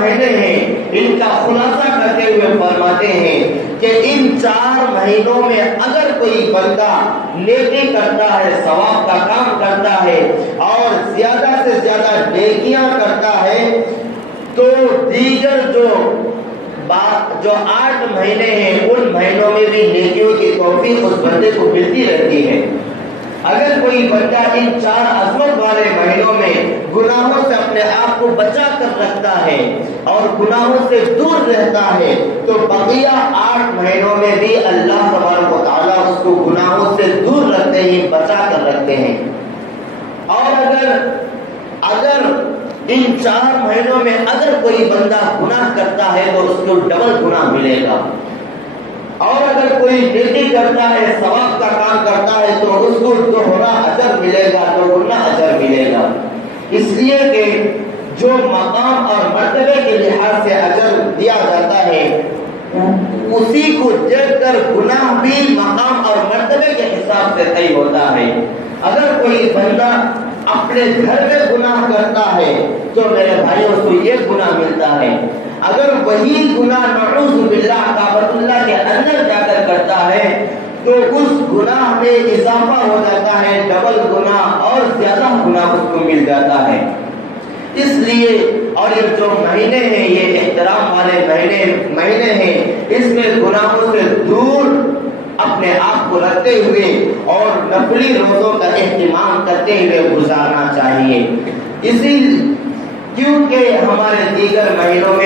مہینے ہیں ان کا خلاصہ کرتے ہوئے فرماتے ہیں کہ ان 4 مہینوں میں اگر کوئی بندہ نیکی کرتا ہے، ثواب کا کام کرتا ہے اور زیادہ سے زیادہ نیکیاں کرتا ہے تو دیگر جو 8 مہینے ہیں ان مہینوں میں بھی نیکیوں کی توفیق اس بندے کو ملتی رہتی ہے۔ اگر کوئی بندہ ان 4 عظمت والے مہینوں میں گناہوں سے اپنے آپ کو بچا کر رکھتا ہے اور گناہوں سے دور رہتا ہے تو بقیہ 8 مہینوں میں بھی اللہ تبارک و تعالیٰ اس کو گناہوں سے دور رکھتے ہیں، بچا کر رکھتے ہیں۔ اور اگر ان 4 مہینوں میں اگر کوئی بندہ گناہ کرتا ہے تو اس کو ڈبل گناہ ملے گا، اور اگر کوئی نیکی کرتا ہے، ثواب کا کام کرتا ہے تو اس کو دوہرا اجر ملے گا، دوگنا اجر ملے گا۔ اس لیے کہ جو مقام اور مرتبے کے لحاظ سے اجر دیا جاتا ہے اسی کو دیکھ کر گناہ بھی مقام اور مرتبے کے حساب سے طے ہوتا ہے۔ اگر کوئی بندہ اپنے گھر میں گناہ کرتا ہے تو میرے بھائی اس کو یہ گناہ ملتا ہے، اگر وہی گناہ نعوذ باللہ کعبۃ اللہ کے اندر جا کر کرتا ہے تو اس گناہ میں اضافہ ہو جاتا ہے، ڈبل گناہ اور زیادہ گناہ اس کو مل جاتا ہے۔ اس لیے اور یہ جو مہینے ہیں یہ احترام والے مہینے ہیں، اس میں گناہوں سے دور اپنے آپ کو رکھتے ہوئے اور نفلی روزوں کا اہتمام کرتے ہوئے گزارنا چاہیے، کیونکہ ہمارے دیگر مہینوں میں